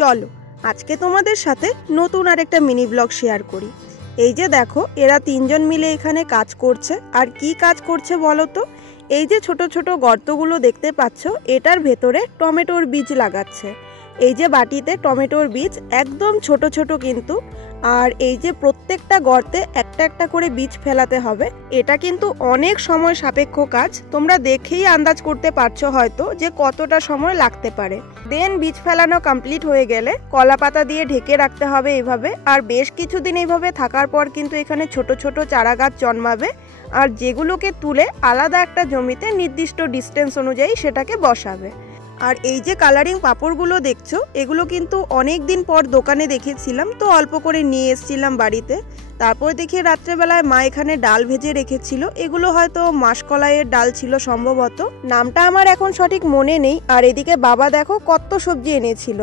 চলো আজকে তোমাদের সাথে নতুন আরেকটা মিনি ব্লগ শেয়ার করি। এই যে দেখো, এরা তিনজন মিলে এখানে কাজ করছে। আর কি কাজ করছে বলো তো? এই যে ছোট ছোট গর্তগুলো দেখতে পাচ্ছ, এটার ভেতরে টমেটোর বীজ লাগাচ্ছে। এই যে বাটিতে টমেটোর বীজ একদম ছোট ছোট কিন্তু, আর এই যে প্রত্যেকটা গর্তে একটা একটা করে বীজ ফেলাতে হবে। এটা কিন্তু অনেক সময় সাপেক্ষ কাজ, তোমরা দেখেই আন্দাজ করতে পারছো হয়তো যে কতটা সময় লাগতে পারে। দেন বীজ ফেলানো কমপ্লিট হয়ে গেলে কলা পাতা দিয়ে ঢেকে রাখতে হবে এইভাবে। আর বেশ কিছুদিন এইভাবে থাকার পর কিন্তু এখানে ছোট ছোট চারা গাছ জন্মাবে, আর যেগুলোকে তুলে আলাদা একটা জমিতে নির্দিষ্ট ডিস্টেন্স অনুযায়ী সেটাকে বসাবে। আর এই যে কালারিং পাঁপড়গুলো দেখছো, এগুলো কিন্তু অনেক দিন পর দোকানে দেখেছিলাম, তো অল্প করে নিয়ে এসেছিলাম বাড়িতে। তারপর দেখি রাত্রেবেলায় মা এখানে ডাল ভেজে রেখেছিল, এগুলো হয়তো মাসকলাইয়ের ডাল ছিল সম্ভবত, নামটা আমার এখন সঠিক মনে নেই। আর এদিকে বাবা দেখো কত সবজি এনেছিল।